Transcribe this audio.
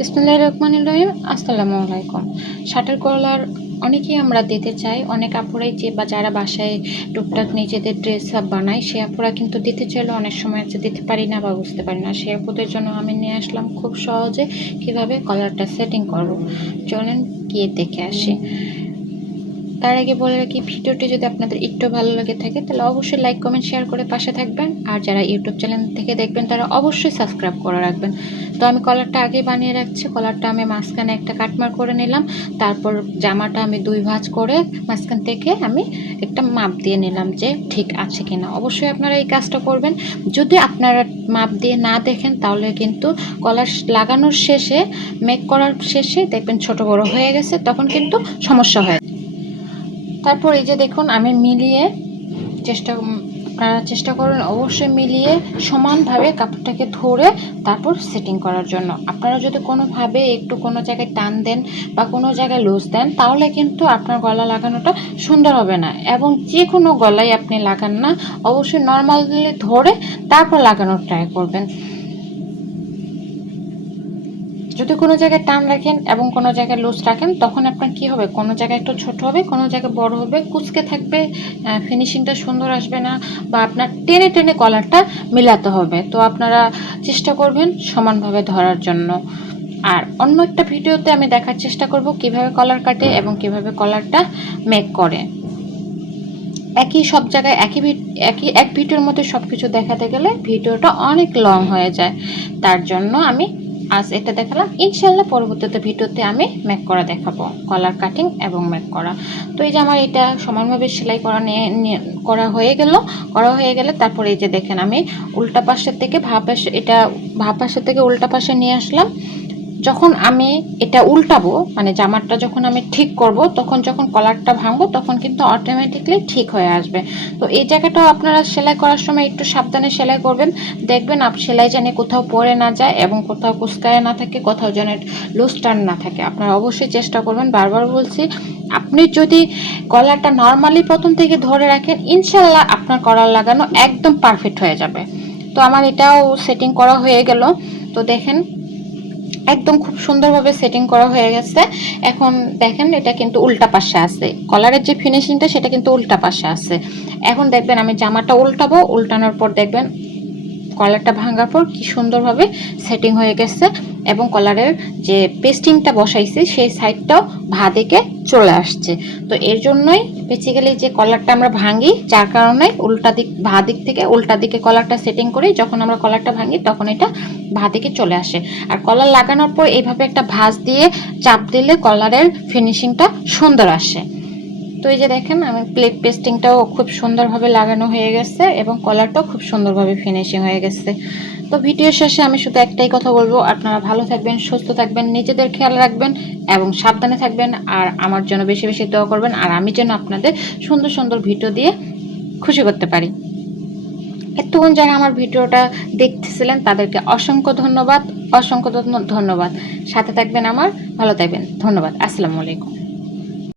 বিসমিল্লাহির রহমানির রহিম। আসসালামু আলাইকুম। শাটার কলার অনেকেই আমরা দিতে চাই, অনেক আপুরাই যে বা যারা বাসায় টুকটাক নিজেদের ড্রেস আপ বানায় সে আপুরা কিন্তু দিতে চাইলেও অনেক সময় হচ্ছে দিতে পারি না বা বুঝতে পারি না। সে আপুদের জন্য আমি নিয়ে আসলাম খুব সহজে কিভাবে কলারটা সেটিং করব। চলেন গিয়ে দেখে আসি। তার আগে বলে রাখি, ভিডিওটি যদি আপনাদের একটু ভালো লাগে থাকে তাহলে অবশ্যই লাইক কমেন্ট শেয়ার করে পাশে থাকবেন। আর যারা ইউটিউব চ্যানেল থেকে দেখবেন তারা অবশ্যই সাবস্ক্রাইব করে রাখবেন। তো আমি কলারটা আগে বানিয়ে রাখছি। কলারটা আমি মাঝখানে একটা কাটমার করে নিলাম। তারপর জামাটা আমি 2 ভাঁজ করে মাঝখান থেকে আমি একটা মাপ দিয়ে নিলাম যে ঠিক আছে কিনা। অবশ্যই আপনারা এই কাজটা করবেন। যদি আপনারা মাপ দিয়ে না দেখেন তাহলে কিন্তু কলার লাগানোর শেষে, মেক করার শেষে দেখবেন ছোট বড় হয়ে গেছে, তখন কিন্তু সমস্যা হয়। তারপর এই যে দেখুন আমি মিলিয়ে আপনারা চেষ্টা করুন অবশ্যই মিলিয়ে সমানভাবে কাপড়টাকে ধরে তারপর সেটিং করার জন্য। আপনারা যদি কোনোভাবে একটু কোনো জায়গায় টান দেন বা কোনো জায়গায় লুজ দেন তাহলে কিন্তু আপনার গলা লাগানোটা সুন্দর হবে না। এবং যে কোনো গলায় আপনি লাগান না, অবশ্যই নর্মালি ধরে তারপর লাগানোর ট্রাই করবেন। যদি কোনো জায়গায় টান রাখেন এবং কোনো জায়গায় লুজ রাখেন তখন আপনার কি হবে, কোনো জায়গায় একটু ছোট হবে, কোনো জায়গায় বড় হবে, কুঁচকে থাকবে, ফিনিশিংটা সুন্দর আসবে না, বা আপনার টেনে টেনে কলারটা মিলাতে হবে। তো আপনারা চেষ্টা করবেন সমানভাবে ধরার জন্য। আর অন্য একটা ভিডিওতে আমি দেখার চেষ্টা করব কিভাবে কলার কাটে এবং কিভাবে কলারটা মেক করে। একই সব জায়গায় এক ভিডিওর মধ্যে সব কিছু দেখাতে গেলে ভিডিওটা অনেক লং হয়ে যায়। তার জন্য আমি আজ এটা দেখালাম। ইনশাল্লাহ পরবর্তীতে ভিডিওতে আমি মেক করা দেখাবো, কলার কাটিং এবং মেক করা। তো এই যে আমার এটা সমানভাবে সেলাই করা হয়ে গেলে তারপরে এই যে দেখেন আমি উল্টা পাশের থেকে ভাঁ পাশের থেকে উল্টা পাশে নিয়ে আসলাম। যখন আমি এটা উল্টাবো, মানে জামাটা যখন আমি ঠিক করব, তখন যখন কলারটা ভাঙবো তখন কিন্তু অটোমেটিকলি ঠিক হয়ে আসবে। তো এই জায়গাটাও আপনারা সেলাই করার সময় একটু সাবধানে সেলাই করবেন। দেখবেন সেলাই যেন কোথাও পড়ে না যায় এবং কোথাও কুচকায় না থাকে, কোথাও যেন লুজ টান না থাকে। আপনারা অবশ্যই চেষ্টা করবেন। বারবার বলছি, আপনি যদি কলারটা নর্মালি প্রথম থেকে ধরে রাখেন ইনশাল্লাহ আপনার কলার লাগানো একদম পারফেক্ট হয়ে যাবে। তো আমার এটাও সেটিং করা হয়ে গেল। তো দেখেন একদম খুব সুন্দরভাবে সেটিং করা হয়ে গেছে। এখন দেখেন এটা কিন্তু উল্টা পাশে আছে, কলারের যে ফিনিশিংটা সেটা কিন্তু উল্টা পাশে আছে। এখন দেখবেন আমি জামাটা উল্টাবো, উল্টানোর পর দেখবেন কলারটা ভাঙার পর কি সুন্দরভাবে সেটিং হয়ে গেছে এবং কলারের যে পেস্টিংটা বসাইছি সেই সাইডটাও ভা দিকে চলে আসছে। তো এর জন্যই বেসিক্যালি যে কলারটা আমরা ভাঙি, যার কারণে ভা দিক থেকে উল্টা দিকে কলারটা সেটিং করি, যখন আমরা কলারটা ভাঙি তখন এটা ভা দিকে চলে আসে। আর কলার লাগানোর পর এইভাবে একটা ভাঁজ দিয়ে চাপ দিলে কলারের ফিনিশিংটা সুন্দর আসে। তো এই যে দেখেন আমি প্লেট পেস্টিংটাও খুব সুন্দরভাবে লাগানো হয়ে গেছে এবং কলারটাও খুব সুন্দরভাবে ফিনিশিং হয়ে গেছে। তো ভিডিও শেষে আমি শুধু একটাই কথা বলবো, আপনারা ভালো থাকবেন, সুস্থ থাকবেন, নিজেদের খেয়াল রাখবেন এবং সাবধানে থাকবেন। আর আমার জন্য বেশি বেশি দোয়া করবেন, আর আমি যেন আপনাদের সুন্দর সুন্দর ভিডিও দিয়ে খুশি করতে পারি। এতক্ষণ যারা আমার ভিডিওটা দেখতেছিলেন তাদেরকে অসংখ্য ধন্যবাদ। সাথে থাকবেন আমার, ভালো থাকবেন। ধন্যবাদ। আসসালামু আলাইকুম।